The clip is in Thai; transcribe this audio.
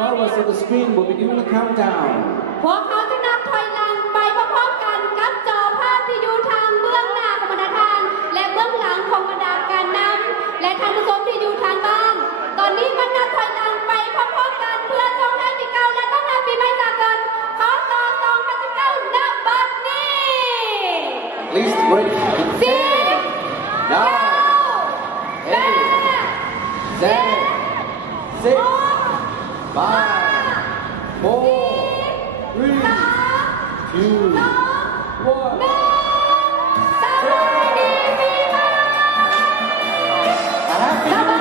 flowers on the screen will be doing a countdown. พวกเขาจะนับถอยหลังไปพร้อมๆกันกับจอภาพที่อยู่ทางเบื้องหน้าของบรรดาทานและเบื้องหลังของบรรดาการนำและท่านผู้ชมที่อยู่ทางบ้านตอนนี้มันนับถอยหลังไปพร้อมๆกันเพื่อส่งท้ายปีเก่าและต้อนรับปีใหม่สากลขอต่อ2019นับบัดนี้ Please break. 10 9 8 7 6 5 4 3 2 1. สบายดีปีใหม่ Happy New